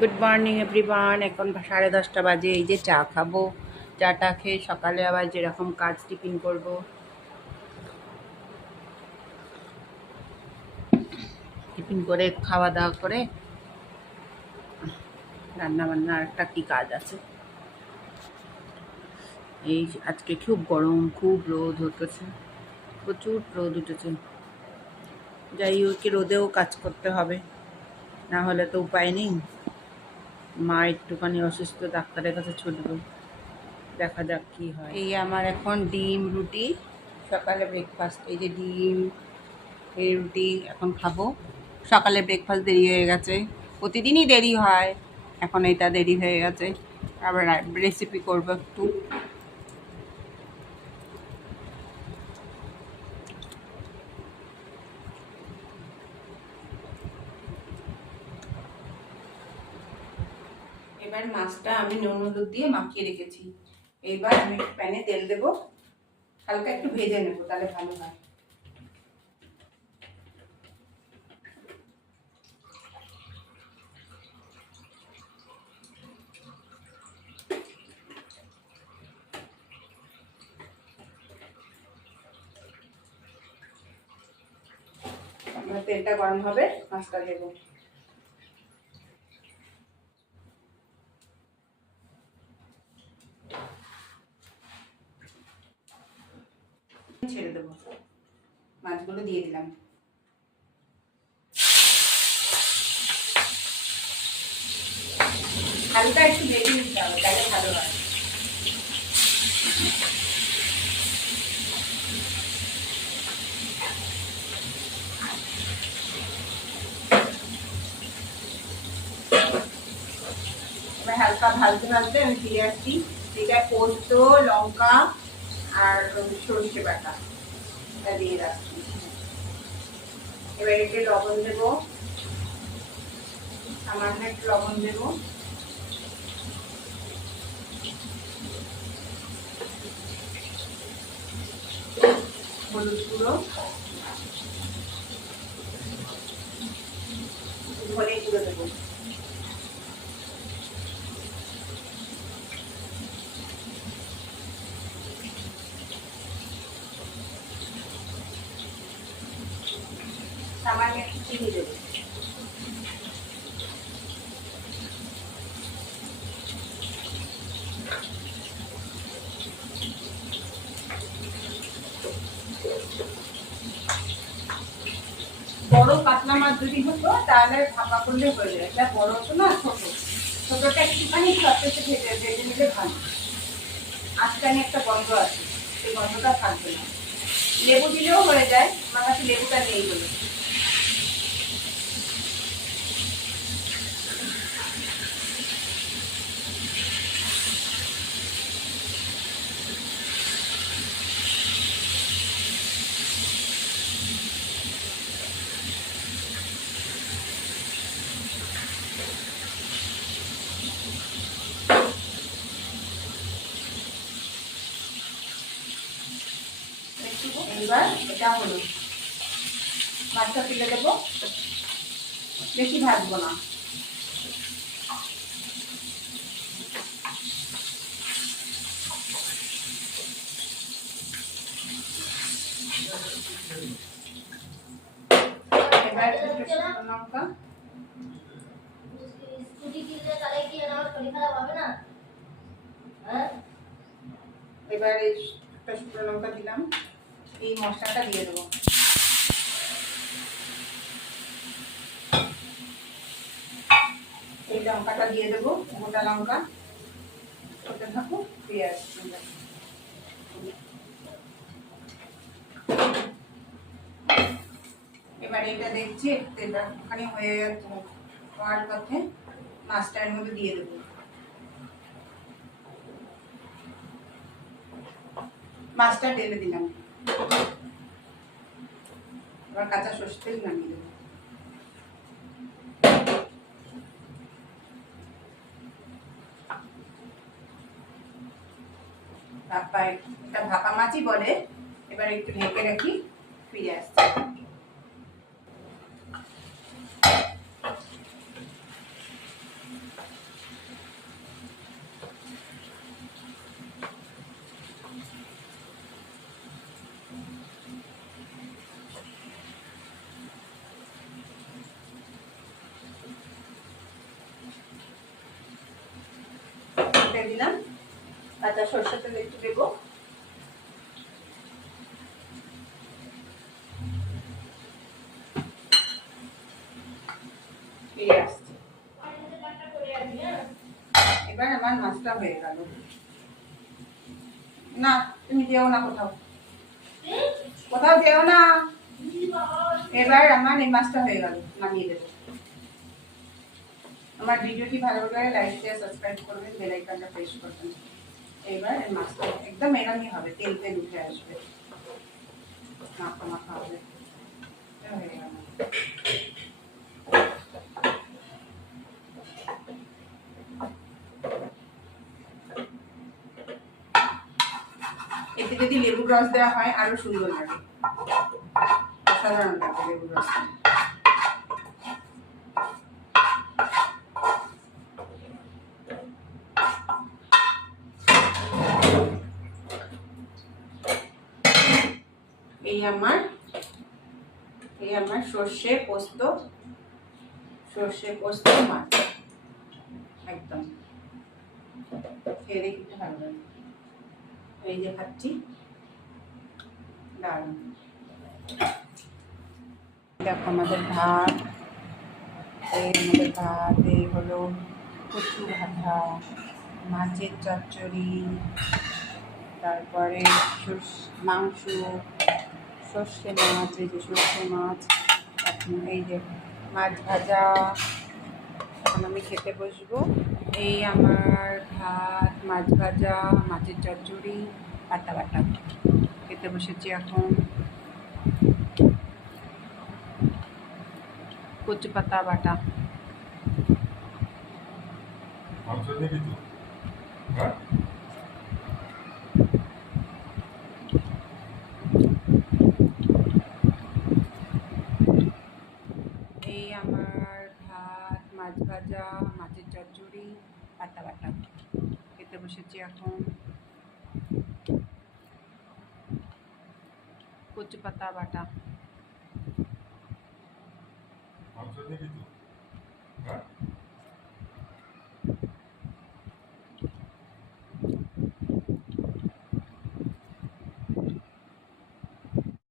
Good morning everyone এখন সাড়ে দশটা বাজে, এই যে চা খাব। চাটা খেয়ে সকালে আবার যেরকম কাজ টিফিন করব। টিফিন করে, খাওয়া দাওয়া করে রান্না বান্নার একটা কি কাজ আছে। এই আজকে খুব গরম, খুব রোদ হতেছে প্রচুর রোদ উঠেছে। যাই হোক, রোদেও কাজ করতে হবে। না হলে তো উপায় নেই। মা একটুখানি অসুস্থ, ডাক্তারের কাছে ছুটবো। দেখা যাক কি হয়। এই আমার এখন ডিম রুটি, সকালে ব্রেকফাস্ট এই যে ডিম, এই রুটি এখন খাব। সকালে ব্রেকফাস্ট দেরি হয়ে গেছে। প্রতিদিনই দেরি হয়, এখন এটা দেরি হয়ে গেছে। আবার রেসিপি করব একটু। এবার মাছটা আমি নুন, হলুদ দিয়ে মাখিয়ে রেখেছি। এইবার আমি একটু প্যানে তেল দেব। হালকা একটু ভেজে নেব, তাহলে ভালো হয়। তেলটা গরম হবে, মাছটা দেবো। ছেড়ে দেবো। মাছগুলো দিয়ে দিলাম। হালকা একটু ভেজে নিতে হবে, তাহলে ভালো হয়। হালকা ভাজতে ভাজতে আমি ফিরে আসছি। যেটা পোস্ত, লঙ্কা আর সরষে বাটা এটা দিয়ে রাখছি। এবার এতে লবণ দেবো। সামান্য একটু লবণ দেবো। হলুদ গুঁড়ো। ধনে গুঁড়ো দেবো। যদি হতো, তাহলে ফাঁকা করলে হয়ে যায়। এটা বড় তো না, ছোট ছোটটা একটুখানি সবচেয়ে ভেজে ভেজে নিলে ভালো। আজকানি একটা গন্ধ আছে সেই গন্ধটা থাকবে না। লেবু দিলেও হয়ে যায় আমার কাছে লেবুটা নেই বলে। এইবার এটা হলো। মাছটা তুলে দেবো। বেশি ভাজবো না। এবার লঙ্কা। এবার এই একটা শুকনো লঙ্কা দিলাম। এই মশলাটা দিয়ে দেবো। এই লঙ্কাটা দিয়ে দেবো, গোটা লঙ্কা। ওটা এবার এটা দেখছি তেলটা ওখানে হয়ে হওয়ার পথে মাছটা এর মধ্যে দিয়ে দেবো। মাছটা ঢেলে দিলাম। এবার কাঁচা সর্ষে তেল নামিয়ে দেবো। ভাপা এটা ভাপা মাছই বলে, এবার একটু ঢেকে রাখি, ফিরে আসছি। দিলাম। কাঁচা সরষে তেল একটু দেবো। আসছে। এবার আমার মাছটা হয়ে গেল। না তুমি যেও না কোথাও। কোথাও যেও না। এবার আমার এই মাছটা হয়ে গেল। নামিয়ে দেবো। আমার ভিডিওটি ভালো লাগলে লাইক শেয়ার সাবস্ক্রাইব করবেন বেল আইকনটা প্রেস করবেন। এবার মাছটা একদম এরমই হবে, তেল তেল উঠে আসবে। মাখা মাখা হবে। এতে যদি লেবুর রস দেওয়া হয়, আরও সুন্দর লাগে। অসাধারণ লেবুর রস। এই আমার এই আমার সর্ষে পোস্ত সর্ষে পোস্ত মাছ। একদম। খেয়ে দেখি ভালো লাগে। এই যে খাচ্ছি। দারুণ। দেখো আমাদের ভাত, এই আমাদের ভাত, এই হলো কচু ভাজা, মাছের চচ্চড়ি, তারপরে মাংস সর্ষে মাছ, এই যে সর্ষে মাছ এই যে মাছ ভাজা, এখন আমি খেতে বসবো। এই আমার ভাত, মাছ ভাজা, মাছের চচ্চড়ি, পাতা বাটা। খেতে বসেছি এখন। কচু পাতা বাটা মাংস নিবি তো হ্যাঁ এই আমার ভাত মাছ ভাজা মাছের চচ্চড়ি পাতা বাটা খেতে বসেছি এখন কচু